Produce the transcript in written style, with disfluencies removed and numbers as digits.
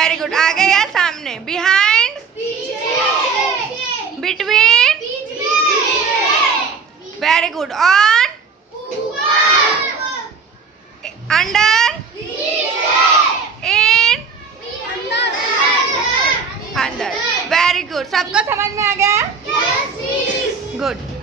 Very good. आगे या सामने? Behind. Between. Very good. On. Under. In. अंदर. Very good. सबको समझ में आ गया? गुड.